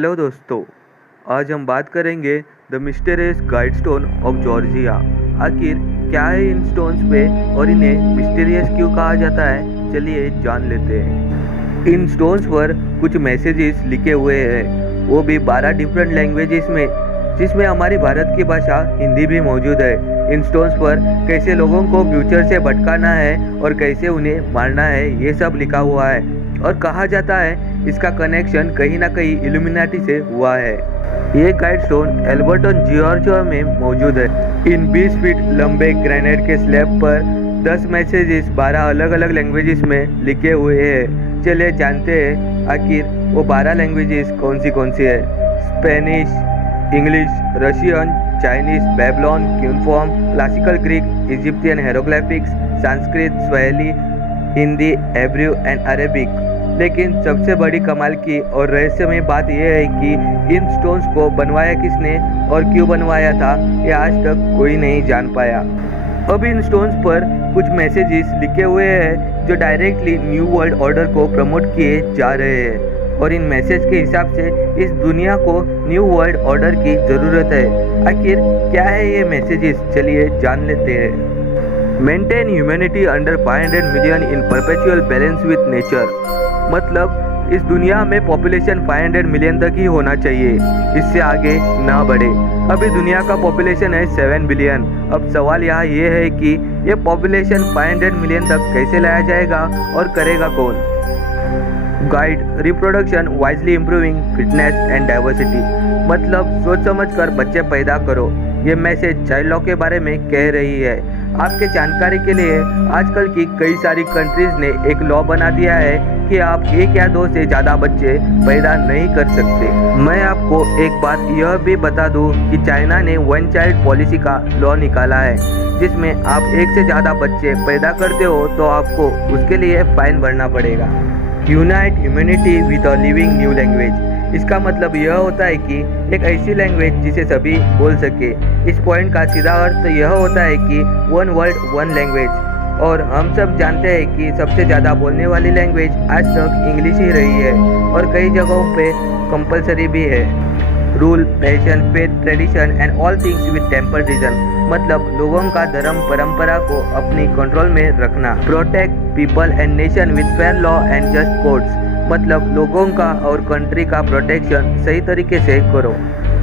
Hello दोस्तों, आज हम बात करेंगे the mysterious guide stone of Georgia. आखिर क्या है इन स्टोन्स पे और इन्हें मिस्टीरियस क्यों कहा जाता है, चलिए जान लेते हैं। इन स्टोन्स पर कुछ मैसेजेस लिखे हुए हैं, वो भी 12 डिफरेंट लैंग्वेजेस में, जिसमें हमारी भारत की भाषा हिंदी भी मौजूद है। इन स्टोन्स पर कैसे लोगों को फ्यूचर से भटकाना है और कैसे उन्हें मारना है, ये सब लिखा हुआ है। और कहा जाता है इसका कनेक्शन कहीं ना कहीं इल्यूमिनाटी से हुआ है। ये गाइड स्टोन एल्बर्टन जॉर्जिया में मौजूद है। इन 20 फीट लंबे ग्रेनाइट के स्लैब पर 10 मैसेजेस 12 अलग अलग लैंग्वेजेस में लिखे हुए हैं। चलिए जानते हैं आखिर वो 12 लैंग्वेजेस कौन सी है। Spanish, English, Russian, Chinese, Babylon, cuneiform, classical Greek, Egyptian hieroglyphics, Sanskrit, Swahili, Hindi, Hebrew and Arabic. लेकिन सबसे बड़ी कमाल की और रहस्यमय बात यह है कि इन स्टोन्स को बनवाया किसने और क्यों बनवाया था, ये आज तक कोई नहीं जान पाया। अब इन स्टोन्स पर कुछ मैसेजेस लिखे हुए हैं जो डायरेक्टली न्यू वर्ल्ड ऑर्डर को प्रमोट किए जा रहे हैं, और इन मैसेज के हिसाब से इस दुनिया को न्यू वर्ल्ड ऑर्डर की ज़रूरत है। आखिर क्या है ये मैसेजेस, चलिए जान लेते हैं। Maintain humanity under 500 million in perpetual balance with nature. मतलब इस दुनिया में पॉपुलेशन 500 मिलियन तक ही होना चाहिए, इससे आगे ना बढ़े। अभी दुनिया का पॉपुलेशन है 7 बिलियन। अब सवाल यहाँ ये है कि ये पॉपुलेशन 500 मिलियन तक कैसे लाया जाएगा और करेगा कौन। Guide reproduction wisely improving fitness and diversity. मतलब सोच समझ कर बच्चे पैदा करो। ये मैसेज चाइल्ड लॉ के बारे में कह रही है। आपके जानकारी के लिए आजकल की कई सारी कंट्रीज ने एक लॉ बना दिया है कि आप 1 या 2 से ज़्यादा बच्चे पैदा नहीं कर सकते। मैं आपको एक बात यह भी बता दूं कि चाइना ने 1 चाइल्ड पॉलिसी का लॉ निकाला है, जिसमें आप 1 से ज़्यादा बच्चे पैदा करते हो तो आपको उसके लिए फाइन भरना पड़ेगा। Unite humanity with a living new language. इसका मतलब यह होता है कि एक ऐसी लैंग्वेज जिसे सभी बोल सके। इस पॉइंट का सीधा अर्थ यह होता है कि 1 वर्ल्ड 1 लैंग्वेज। और हम सब जानते हैं कि सबसे ज़्यादा बोलने वाली लैंग्वेज आज तक इंग्लिश ही रही है, और कई जगहों पे कंपलसरी भी है। Rule, passion, faith, tradition and all things with temper reason. मतलब लोगों का धर्म परंपरा को अपनी कंट्रोल में रखना। Protect people and nation with fair law and just courts. मतलब लोगों का और कंट्री का प्रोटेक्शन सही तरीके से करो।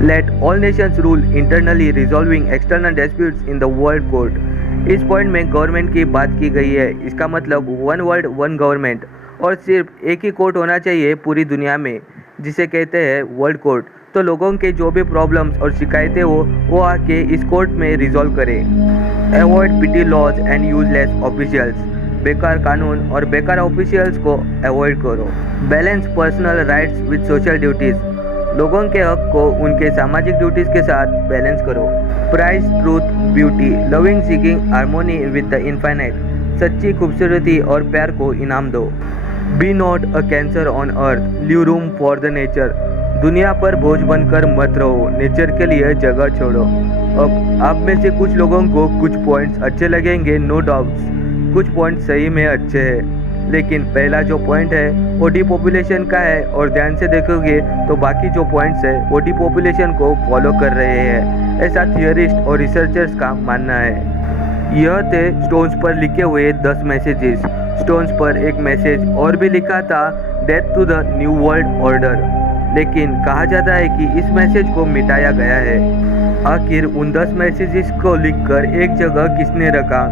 Let all Nations rule internally resolving external disputes in the world court. इस पॉइंट में गवर्नमेंट की बात की गई है। इसका मतलब 1 वर्ल्ड 1 गवर्नमेंट, और सिर्फ एक ही कोर्ट होना चाहिए पूरी दुनिया में, जिसे कहते हैं वर्ल्ड कोर्ट। तो लोगों के जो भी प्रॉब्लम्स और शिकायतें हो वो आके इस कोर्ट में रिजॉल्व करें। Avoid petty laws and useless officials. बेकार कानून और बेकार ऑफिशियल्स को अवॉइड करो। Balance personal rights with social duties. लोगों के हक को उनके सामाजिक ड्यूटीज के साथ बैलेंस करो। Prize truth beauty, loving seeking harmony with the infinite. सच्ची खूबसूरती और प्यार को इनाम दो। Be not a cancer on earth, leave room for the nature. दुनिया पर बोझ बनकर मत रहो, नेचर के लिए जगह छोड़ो। अब आप में से कुछ लोगों को कुछ पॉइंट्स अच्छे लगेंगे, नो डाउट्स। कुछ पॉइंट सही में अच्छे हैं, लेकिन पहला जो पॉइंट है वो डिपॉपुलेशन का है, और ध्यान से देखोगे तो बाकी जो पॉइंट्स है वो डिपॉपुलेशन को फॉलो कर रहे हैं, ऐसा थियरिस्ट और रिसर्चर्स का मानना है। यह थे स्टोन्स पर लिखे हुए 10 मैसेजेस। स्टोन्स पर एक मैसेज और भी लिखा था, death to the new world order, लेकिन कहा जाता है कि इस मैसेज को मिटाया गया है। आखिर उन 10 मैसेजेस को लिखकर एक जगह किसने रखा?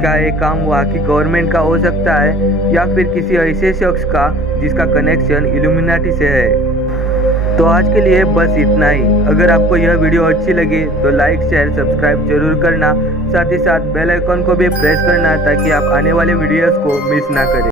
क्या ये काम वहाँ की गवर्नमेंट का हो सकता है, या फिर किसी ऐसे शख्स का जिसका कनेक्शन इल्यूमिनाटी से है? तो आज के लिए बस इतना ही। अगर आपको यह वीडियो अच्छी लगी तो लाइक, शेयर, सब्सक्राइब जरूर करना। साथ ही साथ बेल आइकन को भी प्रेस करना ताकि आप आने वाले वीडियोस को मिस ना करें।